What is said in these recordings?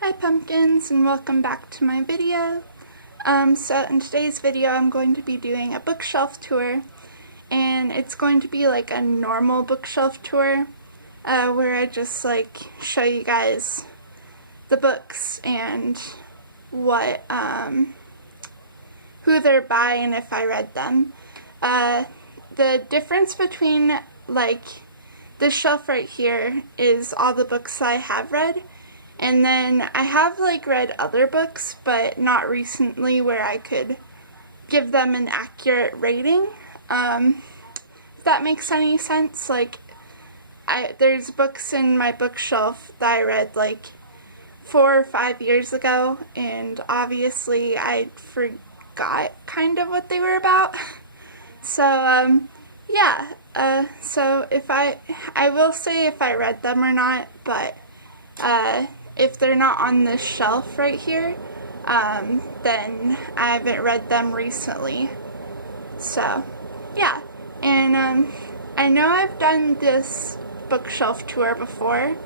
Hi pumpkins, and welcome back to my video. So in today's video I'm going to be doing a bookshelf tour, and it's going to be like a normal bookshelf tour where I just like show you guys the books and what who they're by and if I read them. The difference between like this shelf right here is all the books I have read. And then I have like read other books, but not recently, where I could give them an accurate rating. If that makes any sense. Like, there's books in my bookshelf that I read like 4 or 5 years ago, and obviously I forgot kind of what they were about. So yeah. So if I will say if I read them or not, but if they're not on this shelf right here, then I haven't read them recently. So, yeah. And I know I've done this bookshelf tour before,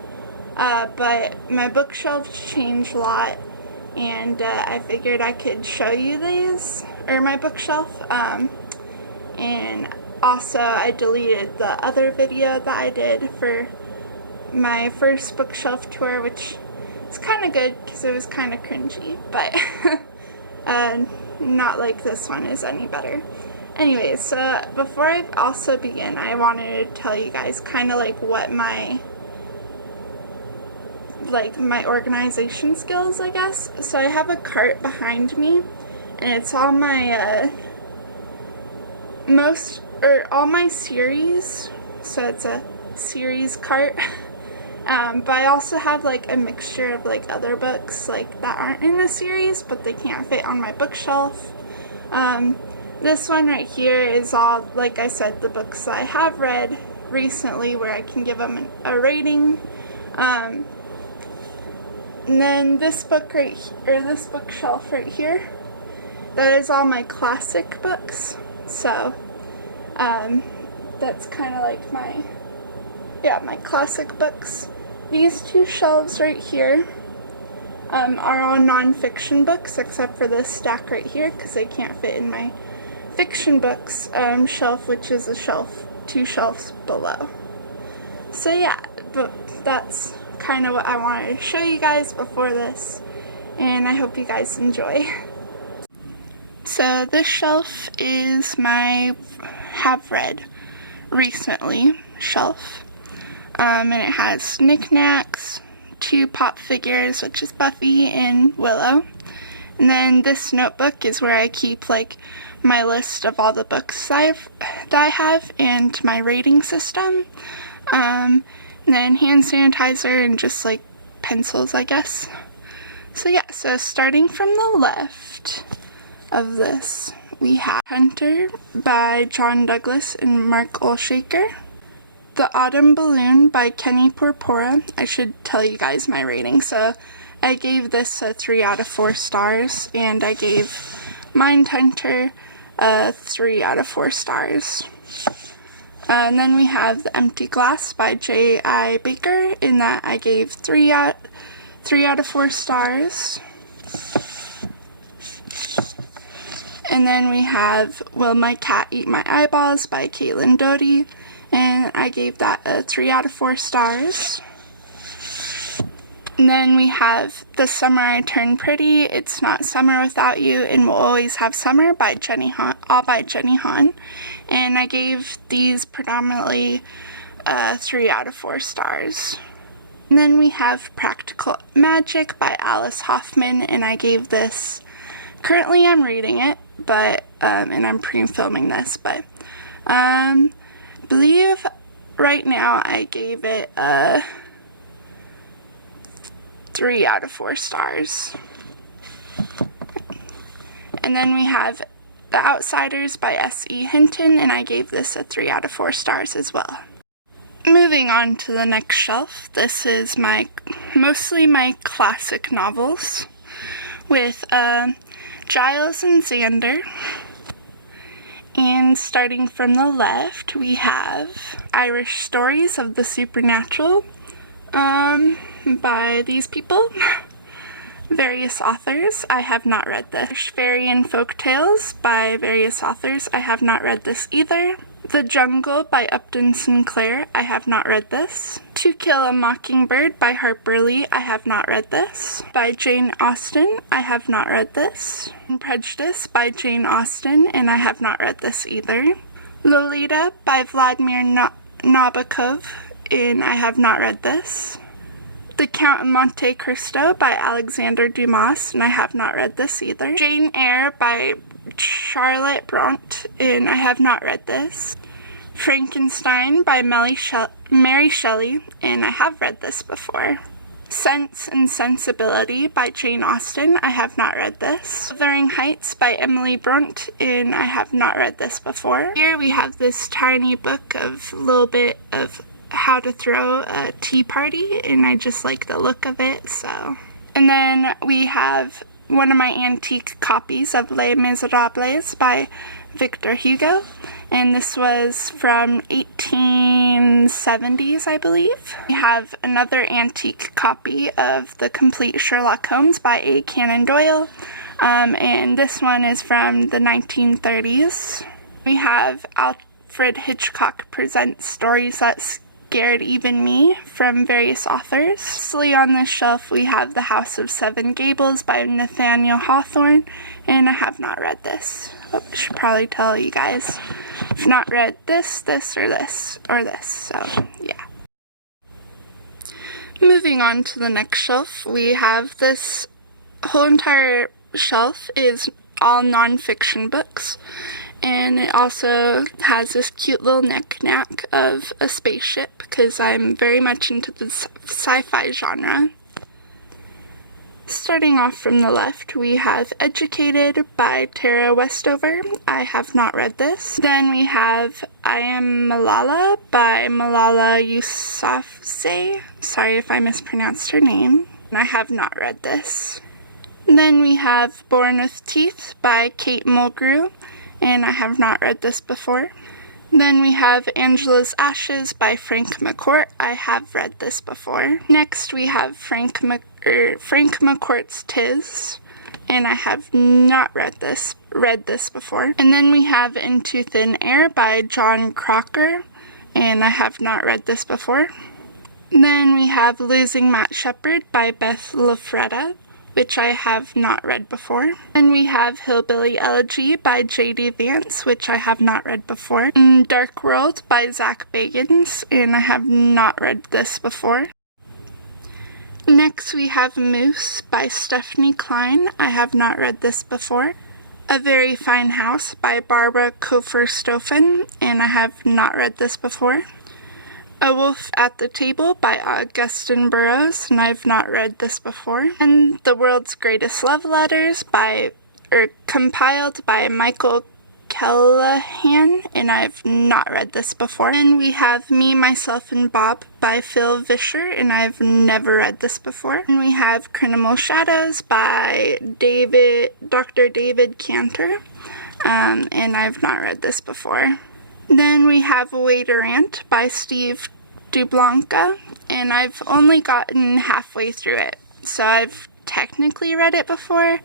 but my bookshelves change a lot, and I figured I could show you these, or my bookshelf. And also I deleted the other video that I did for my first bookshelf tour, which is kind of good because it was kind of cringy, but not like this one is any better. Anyways, so before I also begin, I wanted to tell you guys kind of like what my organization skills, I guess. So I have a cart behind me, and it's all my all my series, so it's a series cart. But I also have like a mixture of like other books like that aren't in the series, but they can't fit on my bookshelf. This one right here is all, like I said, the books I have read recently where I can give them a rating. And then this book right here, or this bookshelf right here, that is all my classic books. So that's kind of like my classic books. These two shelves right here are all non-fiction books, except for this stack right here, because they can't fit in my fiction books shelf, which is a shelf 2 shelves below. So yeah, but that's kind of what I wanted to show you guys before this, and I hope you guys enjoy. So this shelf is my have read recently shelf. And it has knickknacks, 2 pop figures, which is Buffy and Willow. And then this notebook is where I keep like my list of all the books that I have and my rating system. And then hand sanitizer and just like pencils, I guess. So yeah, so starting from the left of this, we have Hunter by John Douglas and Mark Olshaker. The Autumn Balloon by Kenny Porpora. I should tell you guys my rating. So I gave this a 3 out of 4 stars, and I gave Mindhunter a 3 out of 4 stars. And then we have The Empty Glass by J.I. Baker, in that I gave 3 out of 4 stars. And then we have Will My Cat Eat My Eyeballs by Caitlin Doughty, and I gave that a 3 out of 4 stars. And then we have The Summer I Turned Pretty, It's Not Summer Without You, and We'll Always Have Summer by Jenny Han, all by Jenny Han. And I gave these predominantly 3 out of 4 stars. And then we have Practical Magic by Alice Hoffman, and I gave this, currently I'm reading it, but, and I'm pre-filming this, but, I believe right now I gave it a 3 out of 4 stars. And then we have The Outsiders by S.E. Hinton, and I gave this a 3 out of 4 stars as well. Moving on to the next shelf, this is mostly my classic novels with Giles and Xander. And starting from the left, we have Irish Stories of the Supernatural by these people. Various authors, I have not read this. Fairy and Folk Tales by various authors, I have not read this either. The Jungle by Upton Sinclair, I have not read this. To Kill a Mockingbird by Harper Lee, I have not read this. By Jane Austen, I have not read this. Prejudice by Jane Austen, and I have not read this either. Lolita by Vladimir Nabokov, and I have not read this. The Count of Monte Cristo by Alexander Dumas, and I have not read this either. Jane Eyre by Charlotte Brontë, and I have not read this. Frankenstein by Mary Shelley, and I have read this before. Sense and Sensibility by Jane Austen, I have not read this. Wuthering Heights by Emily Bront, and I have not read this before. Here we have this tiny book of a little bit of how to throw a tea party, and I just like the look of it, so. And then we have one of my antique copies of Les Miserables by Victor Hugo, and this was from 1870s, I believe. We have another antique copy of The Complete Sherlock Holmes by A. Conan Doyle, and this one is from the 1930s. We have Alfred Hitchcock Presents Stories That Scared Even Me from various authors. Lastly on this shelf we have The House of Seven Gables by Nathaniel Hawthorne, and I have not read this. Oh, I should probably tell you guys. I've not read this, or this, so yeah. Moving on to the next shelf, we have this whole entire shelf is all non-fiction books, and it also has this cute little knick-knack of a spaceship because I'm very much into the sci-fi genre. Starting off from the left, we have Educated by Tara Westover. I have not read this. Then we have I Am Malala by Malala Yousafzai. Sorry if I mispronounced her name. I have not read this. Then we have Born with Teeth by Kate Mulgrew, and I have not read this before. Then we have Angela's Ashes by Frank McCourt. I have read this before. Next we have Frank McCourt's Tis, and I have not read this before. And then we have Into Thin Air by John Crocker, and I have not read this before. Then we have Losing Matt Shepard by Beth Lafretta, which I have not read before. Then we have Hillbilly Elegy by J.D. Vance, which I have not read before. And Dark World by Zach Bagans, and I have not read this before. Next we have Moose by Stephanie Klein. I have not read this before. A Very Fine House by Barbara Kofer-Stoffen, and I have not read this before. A Wolf at the Table by Augusten Burroughs, and I've not read this before. And The World's Greatest Love Letters compiled by Michael Callahan, and I've not read this before. And we have Me, Myself, and Bob by Phil Vischer, and I've never read this before. And we have Criminal Shadows by Dr. David Cantor, and I've not read this before. Then we have Waiterant by Steve Dublanca, and I've only gotten halfway through it, so I've technically read it before,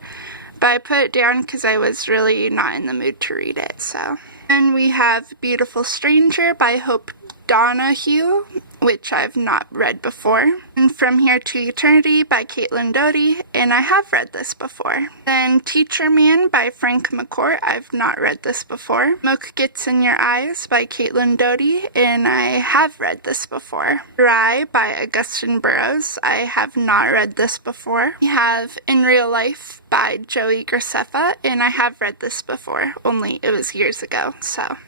but I put it down because I was really not in the mood to read it, so. Then we have Beautiful Stranger by Hope Donahue, which I've not read before. And From Here to Eternity by Caitlin Doughty, and I have read this before. Then Teacher Man by Frank McCourt, I've not read this before. Smoke Gets in Your Eyes by Caitlin Doughty, and I have read this before. Rye by Augusten Burroughs, I have not read this before. We have In Real Life by Joey Graceffa, and I have read this before, only it was years ago, so.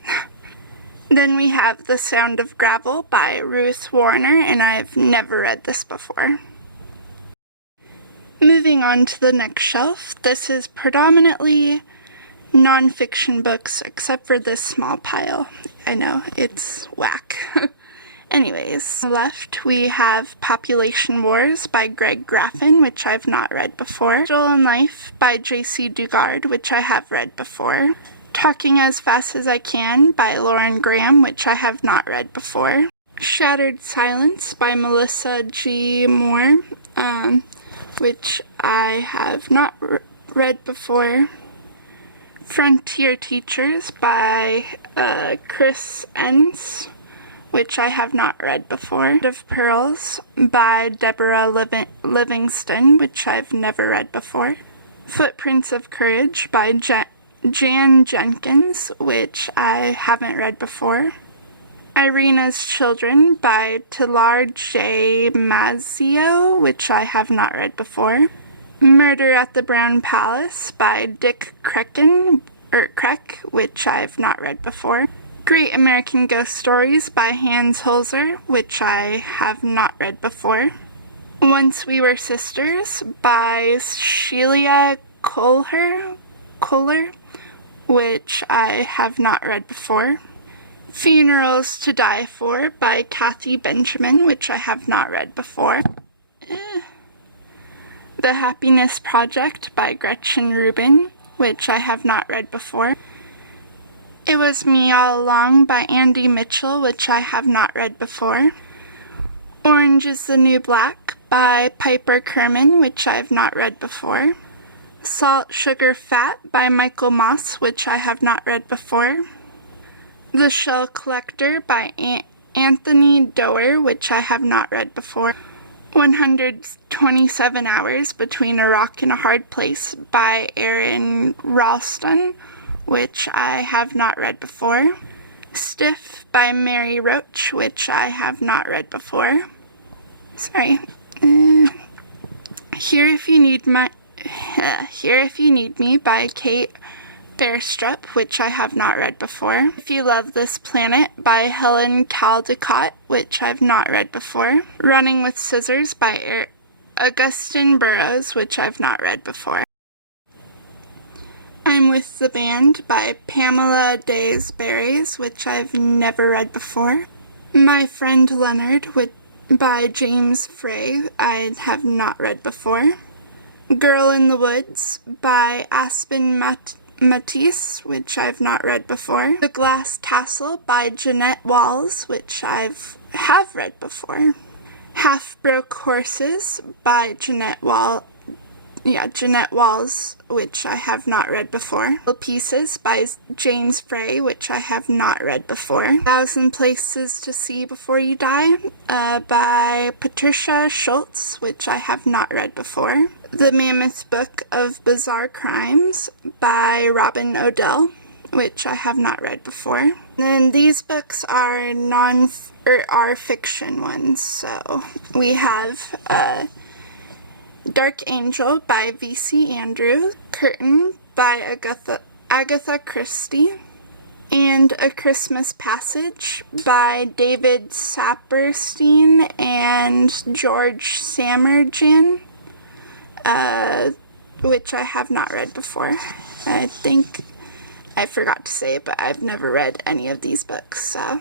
Then we have The Sound of Gravel by Ruth Warner, and I've never read this before. Moving on to the next shelf, this is predominantly non-fiction books, except for this small pile. I know, it's whack. Anyways, on the left we have Population Wars by Greg Graffin, which I've not read before. Stolen Life by J.C. Dugard, which I have read before. Talking as Fast as I Can by Lauren Graham, which I have not read before. Shattered Silence by Melissa G. Moore, which I have not read before. Frontier Teachers by Chris Enns, which I have not read before. of Pearls by Deborah Livingston, which I've never read before. Footprints of Courage by Jan Jenkins, which I haven't read before. Irina's Children by Talar J. Mazzio, which I have not read before. Murder at the Brown Palace by Dick Kreck, which I've not read before. Great American Ghost Stories by Hans Holzer, which I have not read before. Once We Were Sisters by Sheila Kohler, which I have not read before. Funerals to Die For by Kathy Benjamin, which I have not read before. The Happiness Project by Gretchen Rubin, which I have not read before. It Was Me All Along by Andy Mitchell, which I have not read before. Orange is the New Black by Piper Kerman, which I have not read before. Salt, Sugar, Fat by Michael Moss, which I have not read before. The Shell Collector by Anthony Doerr, which I have not read before. 127 Hours Between a Rock and a Hard Place by Aaron Ralston, which I have not read before. Stiff by Mary Roach, which I have not read before. Sorry. Here If You Need Me by Kate Fairstrup, which I have not read before. If You Love This Planet by Helen Caldecott, which I've not read before. Running with Scissors by Augustine Burroughs, which I've not read before. I'm With the Band by Pamela Days Berries, which I've never read before. My Friend Leonard by James Frey, I have not read before. Girl in the Woods by Aspen Matisse, which I've not read before. The Glass Tassel by Jeanette Walls, which I have read before. Half Broke Horses by Jeanette Walls, which I have not read before. Pieces by James Frey, which I have not read before. 1,000 Places to See Before You Die by Patricia Schultz, which I have not read before. The Mammoth Book of Bizarre Crimes by Robin Odell, which I have not read before. And these books are fiction ones. So we have Dark Angel by V.C. Andrews, Curtain by Agatha Christie, and A Christmas Passage by David Saperstein and George Samarjan, which I have not read before. I think I forgot to say, but I've never read any of these books. So.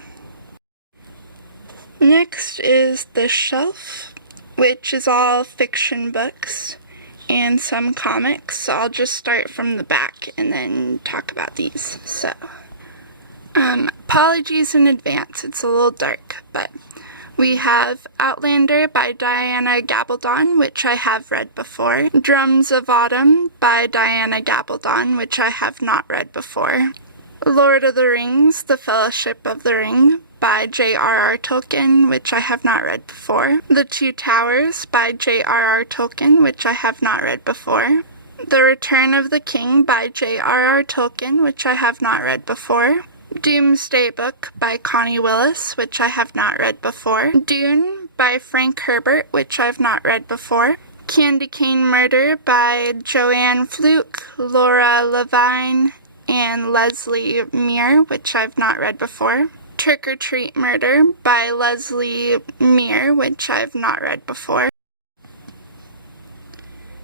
Next is The Shelf, which is all fiction books and some comics. So I'll just start from the back and then talk about these. So, apologies in advance, it's a little dark, but we have Outlander by Diana Gabaldon, which I have read before. Drums of Autumn by Diana Gabaldon, which I have not read before. Lord of the Rings, The Fellowship of the Ring by J.R.R. Tolkien, which I have not read before. The Two Towers by J.R.R. Tolkien, which I have not read before. The Return of the King by J.R.R. Tolkien, which I have not read before. Doomsday Book by Connie Willis, which I have not read before. Dune by Frank Herbert, which I've not read before. Candy Cane Murder by Joanne Fluke, Laura Levine, and Leslie Meir, which I've not read before. Trick or Treat Murder by Leslie Meir, which I've not read before.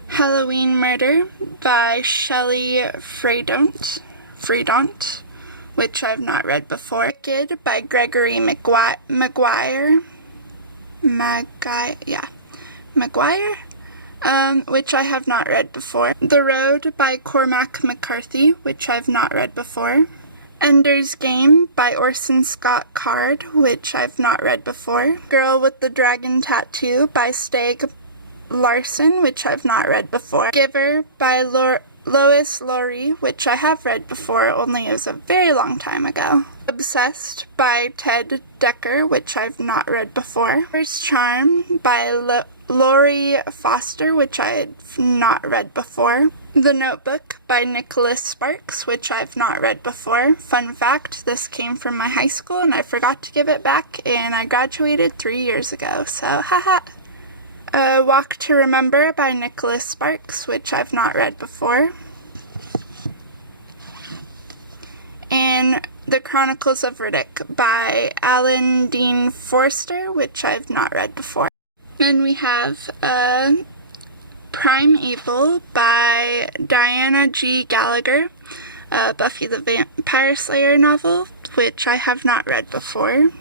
Halloween Murder by Shelley Fredont, which I've not read before. Wicked by Gregory Maguire, which I have not read before. The Road by Cormac McCarthy, which I've not read before. Ender's Game by Orson Scott Card, which I've not read before. Girl with the Dragon Tattoo by Steg Larson, which I've not read before. Giver by Lois Lowry, which I have read before, only it was a very long time ago. Obsessed by Ted Dekker, which I've not read before. First Charm by Laurie Foster, which I've not read before. The Notebook by Nicholas Sparks, which I've not read before. Fun fact, this came from my high school and I forgot to give it back, and I graduated 3 years ago, so haha. Walk to Remember by Nicholas Sparks, which I've not read before. And The Chronicles of Riddick by Alan Dean Forster, which I've not read before. Then we have Primeval by Diana G. Gallagher, Buffy the Vampire Slayer novel, which I have not read before.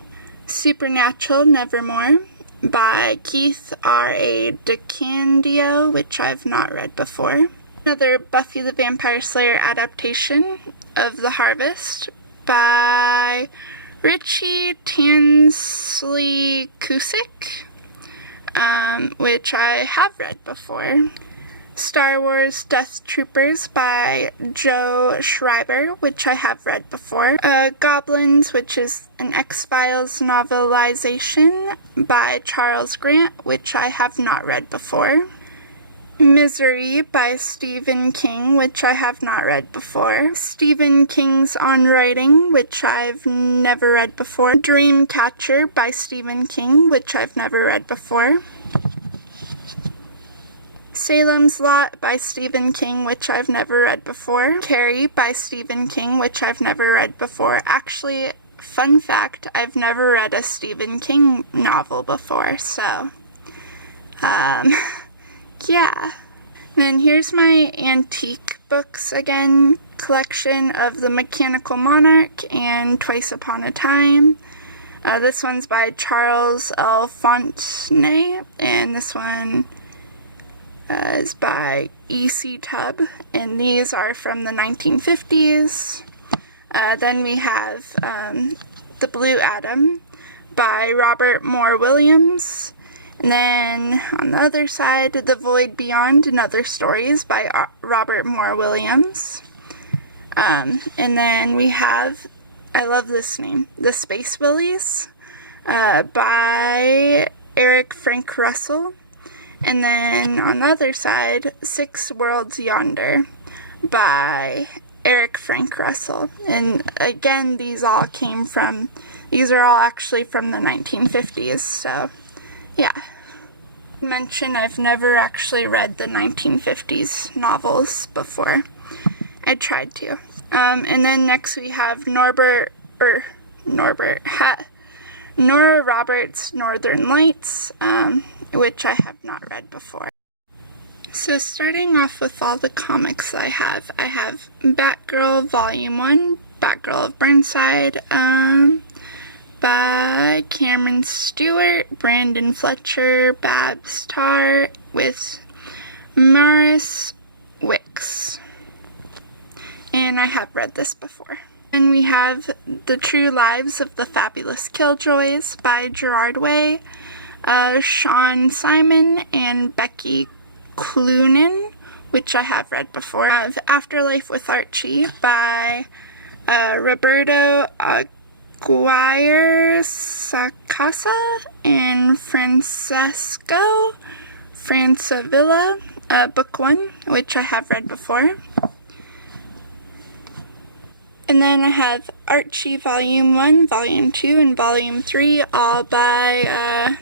Supernatural Nevermore by Keith R.A. DeCandio, which I've not read before. Another Buffy the Vampire Slayer adaptation of The Harvest by Richie Tansley Cusick, which I have read before. Star Wars Death Troopers by Joe Schreiber, which I have read before. Goblins, which is an X-Files novelization by Charles Grant, which I have not read before. Misery by Stephen King, which I have not read before. Stephen King's On Writing, which I've never read before. Dreamcatcher by Stephen King, which I've never read before. Salem's Lot by Stephen King, which I've never read before. Carrie by Stephen King, which I've never read before. Actually, fun fact, I've never read a Stephen King novel before, so, yeah. Then here's my antique books again, collection of The Mechanical Monarch and Twice Upon a Time. This one's by Charles L. Fontenay, and this one is by E.C. Tubb, and these are from the 1950s. Then we have The Blue Atom by Robert Moore Williams. And then on the other side, The Void Beyond and Other Stories by Robert Moore Williams. And then we have, I love this name, The Space Willies by Eric Frank Russell. And then on the other side, Six Worlds Yonder by Eric Frank Russell. And again, these are all actually from the 1950s, so yeah. Mention I've never actually read the 1950s novels before. I tried to. And then next we have Nora Roberts' Northern Lights, which I have not read before. So starting off with all the comics I have Batgirl Volume 1, Batgirl of Burnside, by Cameron Stewart, Brandon Fletcher, Babs Tarr, with Maurice Wicks. And I have read this before. Then we have The True Lives of the Fabulous Killjoys by Gerard Way, Sean Simon, and Becky Cloonan, which I have read before. I have Afterlife with Archie by Roberto Aguirre Sacasa and Francesco Francavilla, book 1, which I have read before. And then I have Archie Volume 1, Volume 2, and Volume 3, all by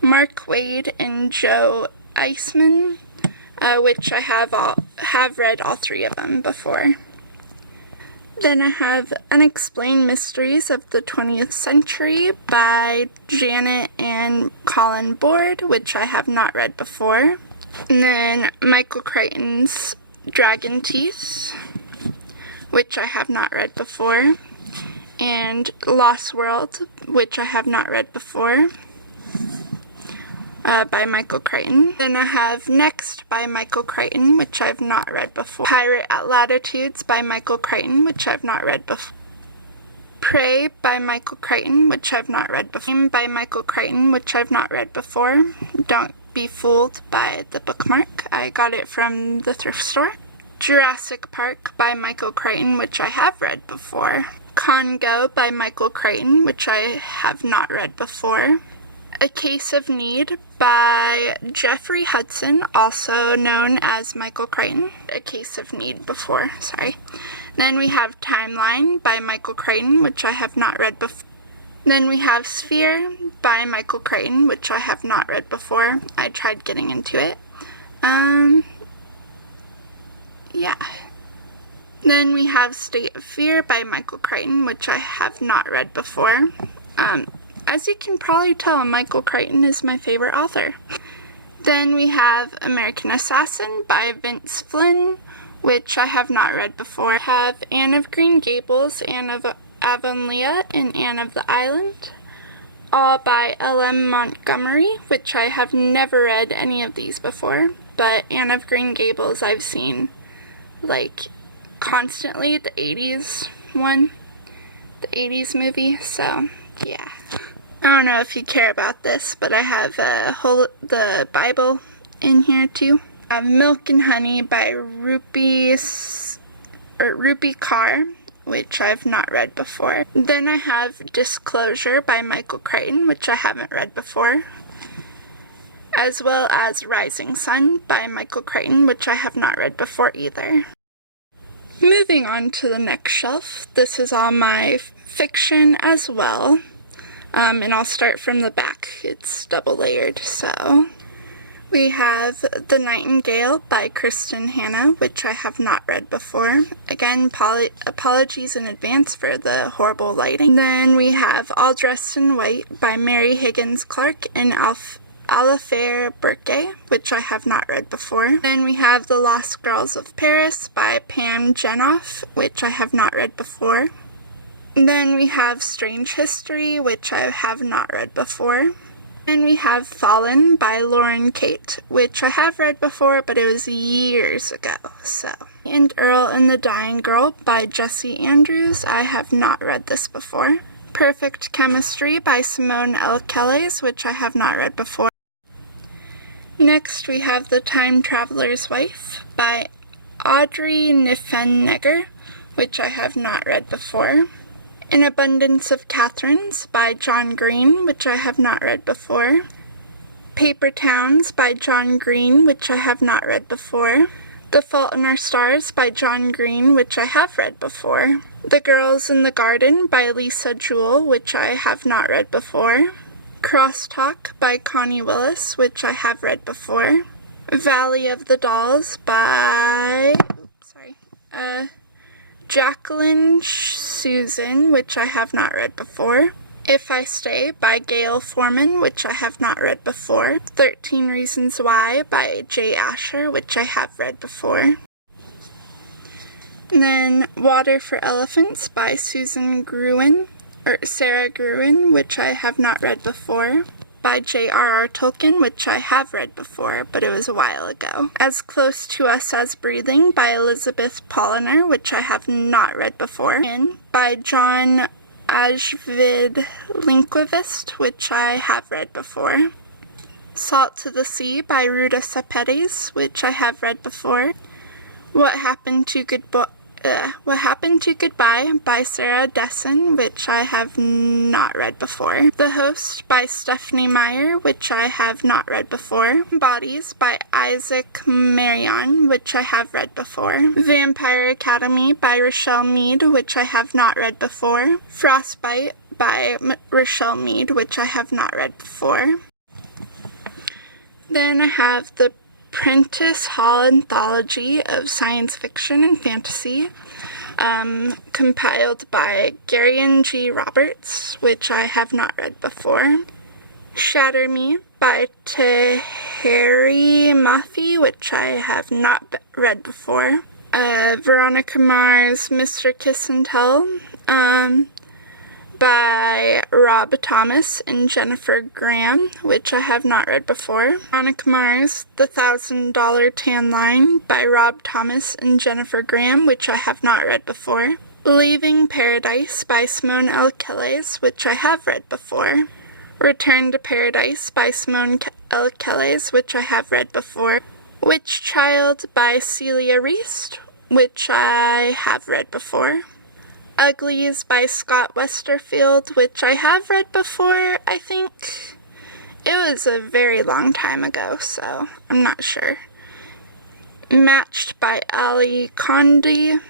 Mark Waid and Joe Eisman, which I have read all 3 of them before. Then I have Unexplained Mysteries of the 20th Century by Janet and Colin Board, which I have not read before. And then Michael Crichton's Dragon Teeth, which I have not read before. And Lost World, which I have not read before, by Michael Crichton. Then I have Next by Michael Crichton, which I've not read before. Pirate at Latitudes by Michael Crichton, which I've not read before. Prey by Michael Crichton, which I've not read before. By Michael Crichton, which I've not read before. Don't Be Fooled by The Bookmark. I got it from the thrift store. Jurassic Park by Michael Crichton, which I have read before. Congo by Michael Crichton, which I have not read before. A Case of Need by Jeffrey Hudson, also known as Michael Crichton. A Case of Need before, sorry. Then we have Timeline by Michael Crichton, which I have not read before. Then we have Sphere by Michael Crichton, which I have not read before. I tried getting into it. Yeah. Then we have State of Fear by Michael Crichton, which I have not read before. As you can probably tell, Michael Crichton is my favorite author. Then we have American Assassin by Vince Flynn, which I have not read before. I have Anne of Green Gables, Anne of Avonlea, and Anne of the Island, all by L.M. Montgomery, which I have never read any of these before, but Anne of Green Gables I've seen, like, constantly, the 80s one, the 80s movie, so, yeah. I don't know if you care about this, but I have the Bible in here too. I have Milk and Honey by Rupi Kaur, which I've not read before. Then I have Disclosure by Michael Crichton, which I haven't read before, as well as Rising Sun by Michael Crichton, which I have not read before either. Moving on to the next shelf, this is all my fiction as well. And I'll start from the back. It's double layered, so. We have The Nightingale by Kristen Hanna, which I have not read before. Again, apologies in advance for the horrible lighting. Then we have All Dressed in White by Mary Higgins Clark and Alafair Burke, which I have not read before. Then we have The Lost Girls of Paris by Pam Jenoff, which I have not read before. Then we have Strange History, which I have not read before. And we have Fallen by Lauren Kate, which I have read before, but it was years ago, so. And Earl and the Dying Girl by Jessie Andrews. I have not read this before. Perfect Chemistry by Simone L. Kellys, which I have not read before. Next, we have The Time Traveler's Wife by Audrey Niffenegger, which I have not read before. An Abundance of Catherines by John Green, which I have not read before. Paper Towns by John Green, which I have not read before. The Fault in Our Stars by John Green, which I have read before. The Girls in the Garden by Lisa Jewell, which I have not read before. Crosstalk by Connie Willis, which I have read before. Valley of the Dolls by Jacqueline Susan, which I have not read before. If I Stay by Gail Forman, which I have not read before. 13 Reasons Why by Jay Asher, which I have read before. And then Water for Elephants by Sarah Gruen, which I have not read before. By J.R.R. Tolkien, which I have read before, but it was a while ago. As Close to Us as Breathing by Elizabeth Polliner, which I have not read before. And by John Ajvid Lindqvist, which I have read before. Salt to the Sea by Ruta Sepetys, which I have read before. What Happened to Goodbye by Sarah Dessen, which I have not read before. The Host by Stephanie Meyer, which I have not read before. Bodies by Isaac Marion, which I have read before. Vampire Academy by Rochelle Mead, which I have not read before. Frostbite by Rochelle Mead, which I have not read before. Then I have the Prentice Hall Anthology of Science Fiction and Fantasy, compiled by Garion G. Roberts, which I have not read before. Shatter Me by Taheri Mafi, which I have not read before. Veronica Mars' Mr. Kiss and Tell, by Rob Thomas and Jennifer Graham, which I have not read before. Veronica Mars, The $1,000 Tan Line by Rob Thomas and Jennifer Graham, which I have not read before. Leaving Paradise by Simone L. Kellys, which I have read before. Return to Paradise by Simone Ella Kelly's, which I have read before. Witch Child by Celia Reist, which I have read before. Uglies by Scott Westerfield, which I have read before, I think. It was a very long time ago, so I'm not sure. Matched by Ali Condell,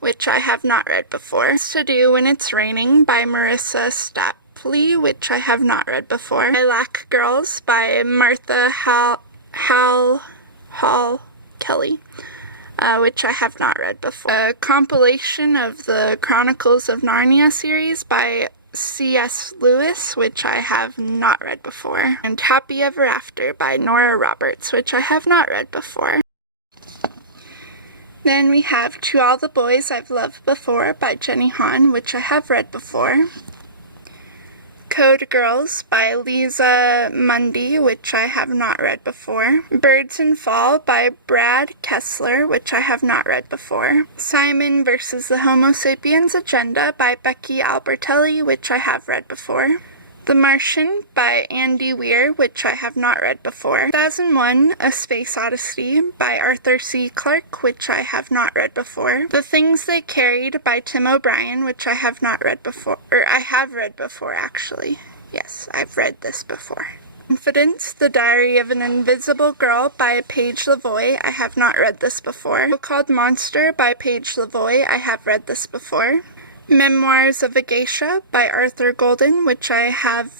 which I have not read before. To Do When It's Raining by Marissa Stapley, which I have not read before. Lilac Girls by Martha Hall Kelly, which I have not read before. A compilation of the Chronicles of Narnia series by C.S. Lewis, which I have not read before. And Happy Ever After by Nora Roberts, which I have not read before. Then we have To All the Boys I've Loved Before by Jenny Han, which I have read before. Code Girls by Lisa Mundy, which I have not read before. Birds in Fall by Brad Kessler, which I have not read before. Simon vs. the Homo Sapiens Agenda by Becky Albertelli, which I have read before. The Martian by Andy Weir, which I have not read before. 2001: A Space Odyssey by Arthur C. Clarke, which I have not read before. The Things They Carried by Tim O'Brien, which I have not read before, or I have read before actually. Yes, I've read this before. Confidence, The Diary of an Invisible Girl by Paige Lavoie, I have not read this before. A Book Called Monster by Paige Lavoie, I have read this before. Memoirs of a Geisha by Arthur Golden, which I have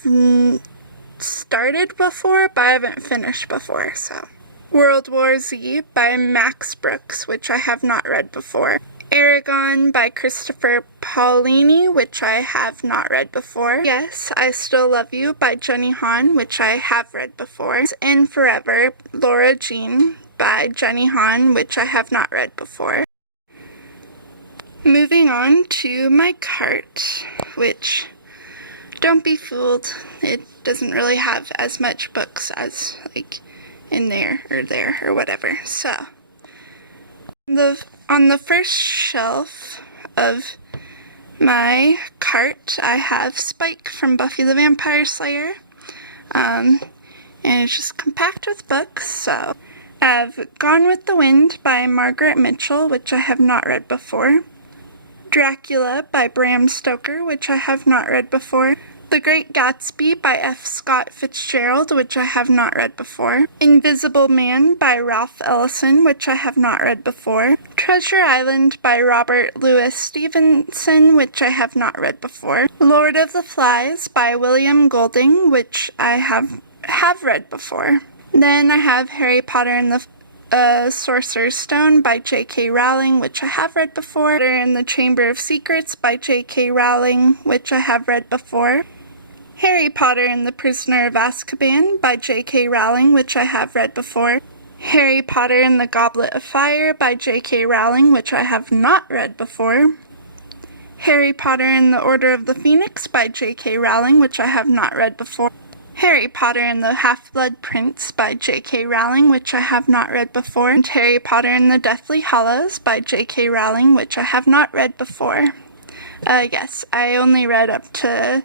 started before, but I haven't finished before, so. World War Z by Max Brooks, which I have not read before. Aragon by Christopher Paolini, which I have not read before. Yes, I Still Love You by Jenny Han, which I have read before. In Forever, Laura Jean by Jenny Han, which I have not read before. Moving on to my cart, which, don't be fooled, it doesn't really have as much books as, like, in there, or whatever. So, on the first shelf of my cart, I have Spike from Buffy the Vampire Slayer, and it's just compact with books, so. I have Gone with the Wind by Margaret Mitchell, which I have not read before. Dracula by Bram Stoker, which I have not read before. The Great Gatsby by F. Scott Fitzgerald, which I have not read before. Invisible Man by Ralph Ellison, which I have not read before. Treasure Island by Robert Louis Stevenson, which I have not read before. Lord of the Flies by William Golding, which I have read before. Then I have Harry Potter and the Sorcerer's Stone by J.K. Rowling, which I have read before. In the Chamber of Secrets by J.K. Rowling, which I have read before. Harry Potter and the Prisoner of Azkaban by J.K. Rowling, which I have read before. Harry Potter and the Goblet of Fire by J.K. Rowling, which I have not read before. Harry Potter and the Order of the Phoenix by J.K. Rowling, which I have not read before. Harry Potter and the Half-Blood Prince by J.K. Rowling, which I have not read before. And Harry Potter and the Deathly Hallows by J.K. Rowling, which I have not read before. Yes, I only read up to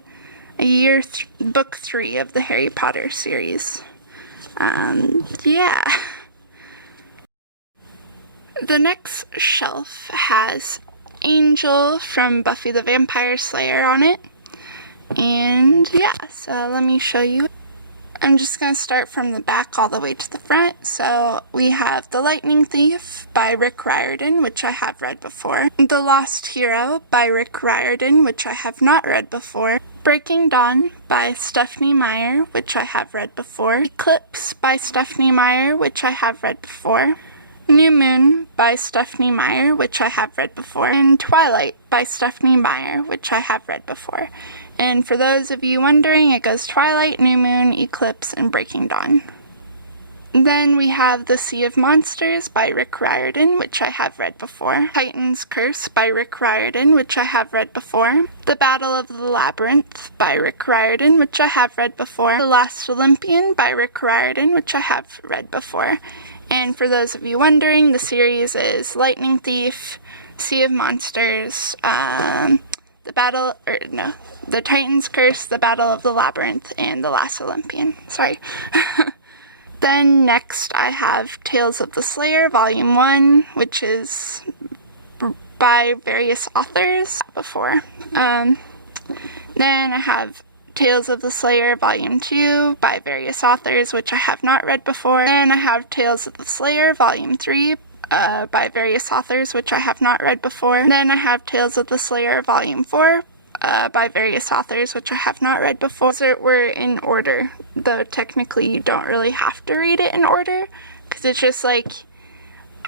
book 3 of the Harry Potter series. Yeah. The next shelf has Angel from Buffy the Vampire Slayer on it. And yeah, so let me show you. I'm just going to start from the back all the way to the front. So we have The Lightning Thief by Rick Riordan, which I have read before. The Lost Hero by Rick Riordan, which I have not read before. Breaking Dawn by Stephenie Meyer, which I have read before. Eclipse by Stephenie Meyer, which I have read before. New Moon by Stephenie Meyer, which I have read before. And Twilight by Stephenie Meyer, which I have read before. And for those of you wondering, it goes Twilight, New Moon, Eclipse, and Breaking Dawn. Then we have The Sea of Monsters by Rick Riordan, which I have read before. Titan's Curse by Rick Riordan, which I have read before. The Battle of the Labyrinth by Rick Riordan, which I have read before. The Last Olympian by Rick Riordan, which I have read before. And for those of you wondering, the series is Lightning Thief, Sea of Monsters, The Titan's Curse, The Battle of the Labyrinth, and The Last Olympian. Sorry. Then next I have Tales of the Slayer, Volume 1, which is by various authors before. Then I have Tales of the Slayer, Volume 2, by various authors, which I have not read before. Then I have Tales of the Slayer, Volume 3, by various authors, which I have not read before. Then I have Tales of the Slayer, Volume 4, by various authors, which I have not read before. So we're in order, though technically you don't really have to read it in order, because it's just like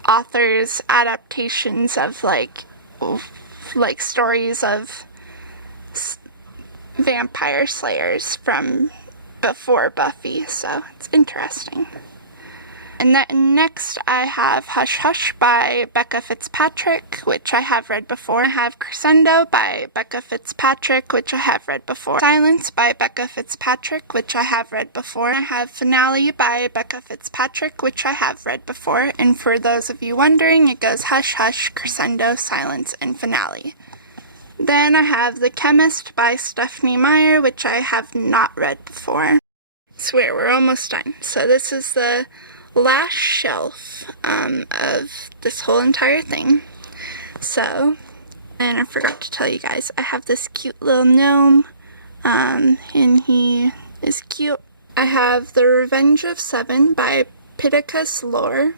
authors' adaptations of like stories of vampire slayers from before Buffy, so it's interesting. And then next I have Hush Hush by Becca Fitzpatrick, which I have read before. I have Crescendo by Becca Fitzpatrick, which I have read before. Silence by Becca Fitzpatrick, which I have read before. I have Finale by Becca Fitzpatrick, which I have read before. And for those of you wondering, it goes Hush Hush, Crescendo, Silence, and Finale. Then I have The Chemist by Stephenie Meyer, which I have not read before. I swear, we're almost done. So this is the last shelf of this whole entire thing. So, and I forgot to tell you guys, I have this cute little gnome, and he is cute. I have The Revenge of Seven by Pittacus Lore,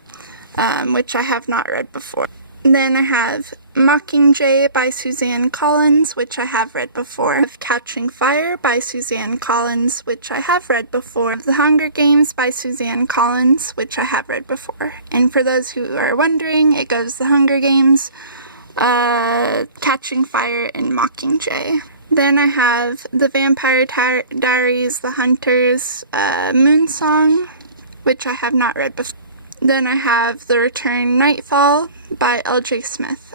which I have not read before. Then I have Mockingjay by Suzanne Collins, which I have read before. I have Catching Fire by Suzanne Collins, which I have read before. The Hunger Games by Suzanne Collins, which I have read before. And for those who are wondering, it goes The Hunger Games, Catching Fire, and Mockingjay. Then I have The Vampire Diaries, The Hunters, Moonsong, which I have not read before. Then I have The Return Nightfall by L.J. Smith,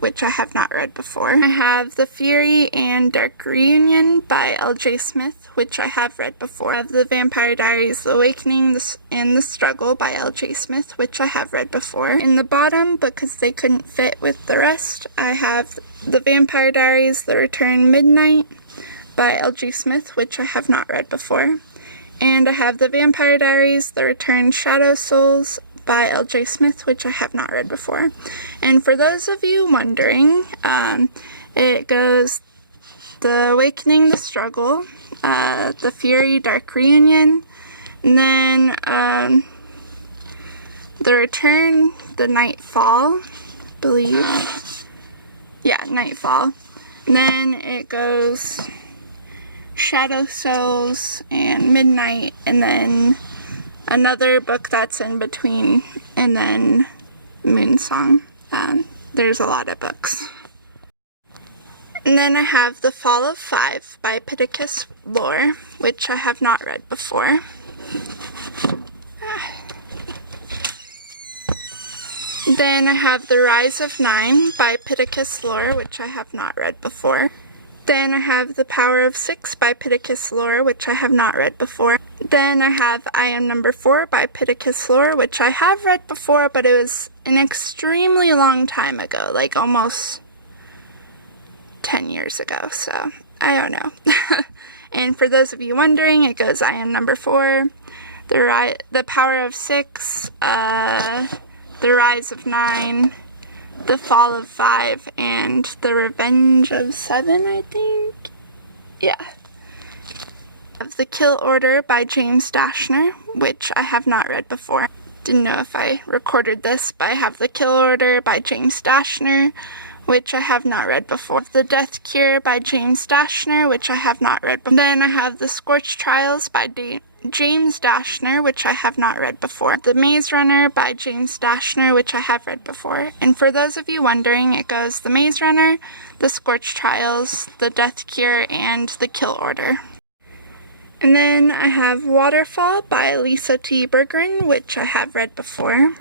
which I have not read before. I have The Fury and Dark Reunion by L.J. Smith, which I have read before. I have The Vampire Diaries, The Awakening and The Struggle by L.J. Smith, which I have read before. In the bottom, because they couldn't fit with the rest, I have The Vampire Diaries, The Return Midnight by L.J. Smith, which I have not read before. And I have The Vampire Diaries, The Return Shadow Souls by L.J. Smith, which I have not read before. And for those of you wondering, it goes The Awakening, The Struggle, The Fury, Dark Reunion, and then The Return, The Nightfall, I believe. Yeah, Nightfall. And then it goes Shadow Souls and Midnight, and then another book that's in between, and then Moonsong. There's a lot of books. And then I have The Fall of Five by Pittacus Lore, which I have not read before. Then I have The Rise of Nine by Pittacus Lore, which I have not read before. Then I have The Power of Six by Pittacus Lore, which I have not read before. Then I have I Am Number 4 by Pittacus Lore, which I have read before, but it was an extremely long time ago, like almost 10 years ago, so I don't know. And for those of you wondering, it goes I Am Number 4, The Power of Six, The Rise of Nine, The Fall of Five, and The Revenge of Seven, I think? Yeah. Of The Kill Order by James Dashner, which I have not read before. Didn't know if I recorded this, but I have The Kill Order by James Dashner, which I have not read before. The Death Cure by James Dashner, which I have not read before. Then I have The Scorched Trials by James Dashner, which I have not read before. The Maze Runner by James Dashner, which I have read before. And for those of you wondering, it goes The Maze Runner, The Scorched Trials, The Death Cure, and The Kill Order. And then I have Waterfall by Lisa T. Berggren, which I have read before.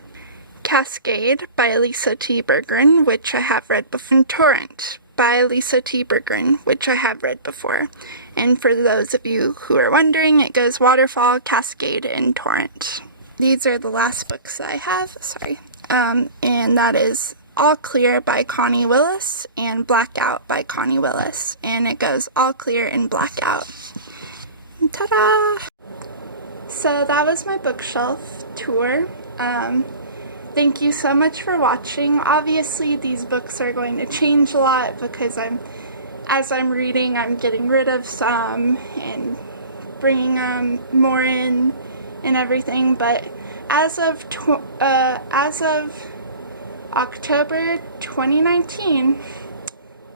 Cascade by Lisa T. Berggren, which I have read before. And Torrent by Lisa T. Berggren, which I have read before. And for those of you who are wondering, it goes Waterfall, Cascade, and Torrent. These are the last books that I have, sorry. And that is All Clear by Connie Willis and Blacked Out by Connie Willis. And it goes all clear and blacked out. Ta-da! So that was my bookshelf tour. Thank you so much for watching. Obviously these books are going to change a lot because as I'm reading, I'm getting rid of some and bringing more in and everything. But as of October 2019,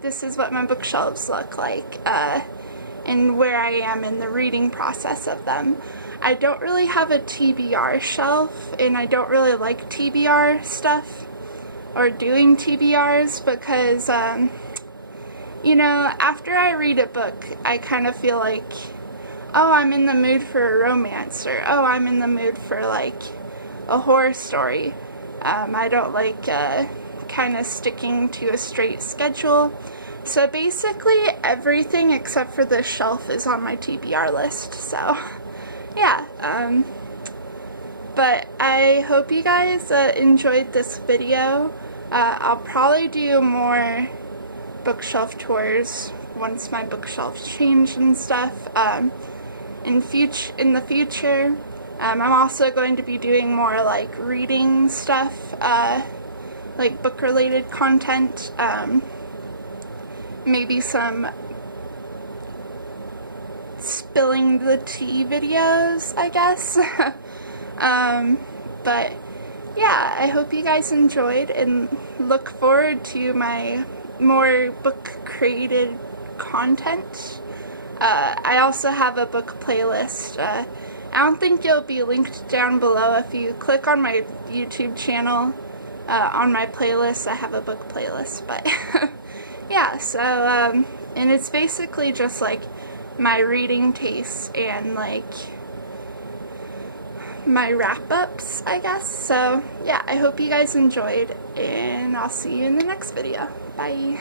this is what my bookshelves look like, and where I am in the reading process of them. I don't really have a TBR shelf, and I don't really like TBR stuff or doing TBRs because, you know, after I read a book, I kind of feel like, oh, I'm in the mood for a romance, or oh, I'm in the mood for like a horror story. I don't like kind of sticking to a straight schedule. So basically everything except for this shelf is on my TBR list. So yeah, but I hope you guys enjoyed this video. I'll probably do more bookshelf tours once my bookshelves change and stuff in the future. I'm also going to be doing more like reading stuff, like book related content, maybe some spilling the tea videos, I guess. But yeah, I hope you guys enjoyed and look forward to my more book created content. I also have a book playlist. I don't think it'll be linked down below. If you click on my YouTube channel, on my playlist, I have a book playlist. But yeah, so and it's basically just like my reading tastes and like my wrap-ups, I guess. So yeah, I hope you guys enjoyed, and I'll see you in the next video. Bye.